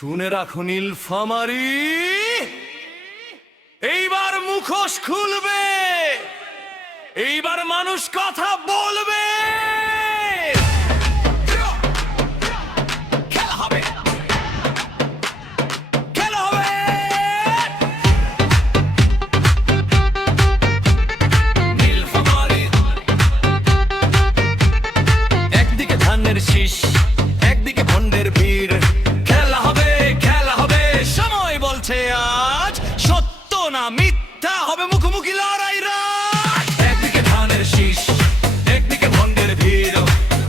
শুনে রাখো নীলফামারী, এইবার মুখোশ খুলবে, এইবার মানুষ কথা বলবে। খেলা হবে, খেলা হবে। নীলফামারী, একদিকে ধানের শীষ, একদিকে ভণ্ডের ভিড়। খেলা হবে, খেলা হবে, সময় বলছে আজ সত্য না মিথ্যা হবে মুখোমুখি লড়াই রাত। একদিকে ধানের শীষ, একদিকে ভণ্ডের ভিড়।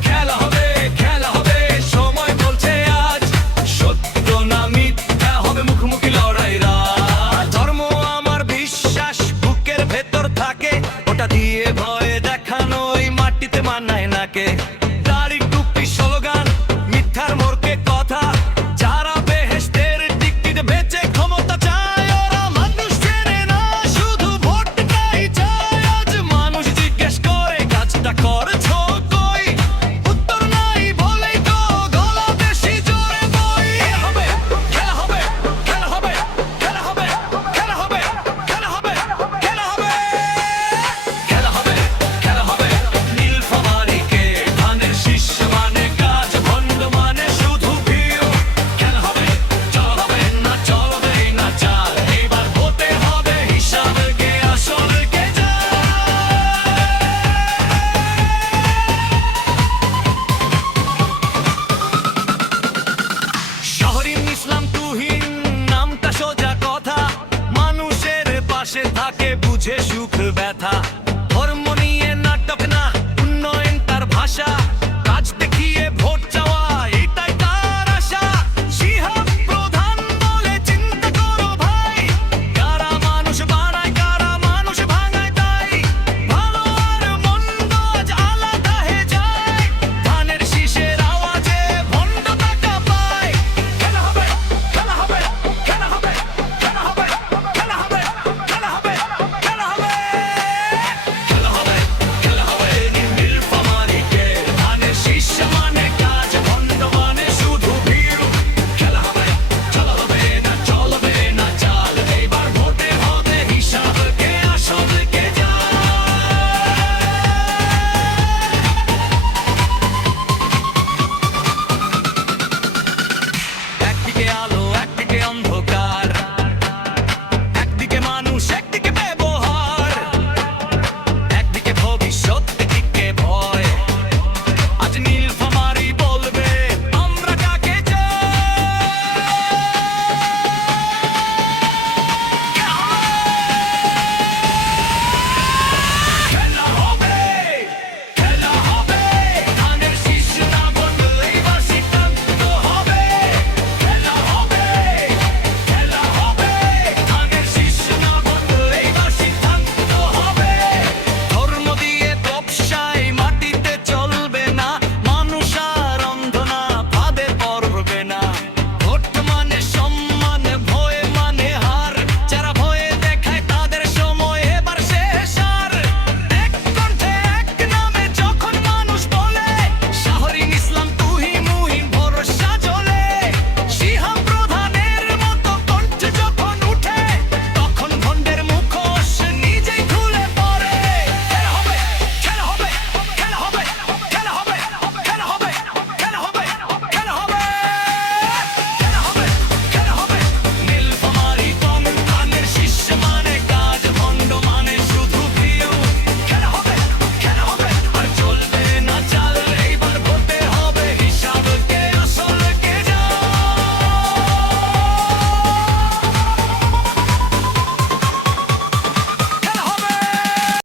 খেলা হবে, খেলা হবে, সময় বলছে আজ সত্য না মিথ্যা হবে মুখোমুখি লড়াই রাত। ধর্ম আমার বিশ্বাস বুকের ভেতর থাকে, ওটা দিয়ে ভয় দেখানো এই মাটিতে মানায় নাকে। দাড়ি টুপি স্লোগান, মিথ্যার মোড়কে কথা। যারা বেহেশতের টিকিটে বেচে ক্ষমতা চায়, ওরা মানুষ চেনে না, শুধু ভোটটাই চায়। আজ মানুষ জিজ্ঞেস করে কাজটা করছো কই, উত্তর নাই বলেই তো গলা বেশি জোরে বই। খেলা হবে, খেলা হবে, খেলা হবে, খেলা হবে, খেলা হবে, খেলা হবে, খেলা হবে, খেলা হবে। নীলফামারীকে ধানের শীষ মানে কাজ, ভণ্ড মানে শুধু ভিড়। খেলা হবে, চলবে না চলবে না চাল, এইবার হতে হবে হিসাব কে আসল কে যায়। শহরী ইসলাম তুহিন নামটা সোজা কথা, মানুষের পাশে থাকে বুঝে সুখ ব্যথা। ধর্ম নিয়ে নাটক না, উন্নয়ন তার ভাষা, কাজ দেখিয়ে ভোট চাওয়া এটাই তার আশা। শিহাব প্রধান বলে চিন্তা করো ভাই, কারা মানুষ বানায় কারা মানুষ ভাঙায়, তাই ভালো আর মন্দ আজ আলাদা হয়ে যায়। ধানের শীষের আওয়াজে ভণ্ড টাকা পায়। খেলা হবে, খেলা হবে, খেলা হবে, খেলা হবে, খেলা হবে, খেলা হবে, খেলা হবে, খেলা হবে, খেলা হবে। নীলফামারীকে ধানের শীষ মানে কাজ, ভণ্ড মানে শুধু ভিড়। খেলা হবে, চলবে না চলবে না চাল, এইবার ভোটে হবে হিসাব কে আসল কে যায়। একদিকে আলো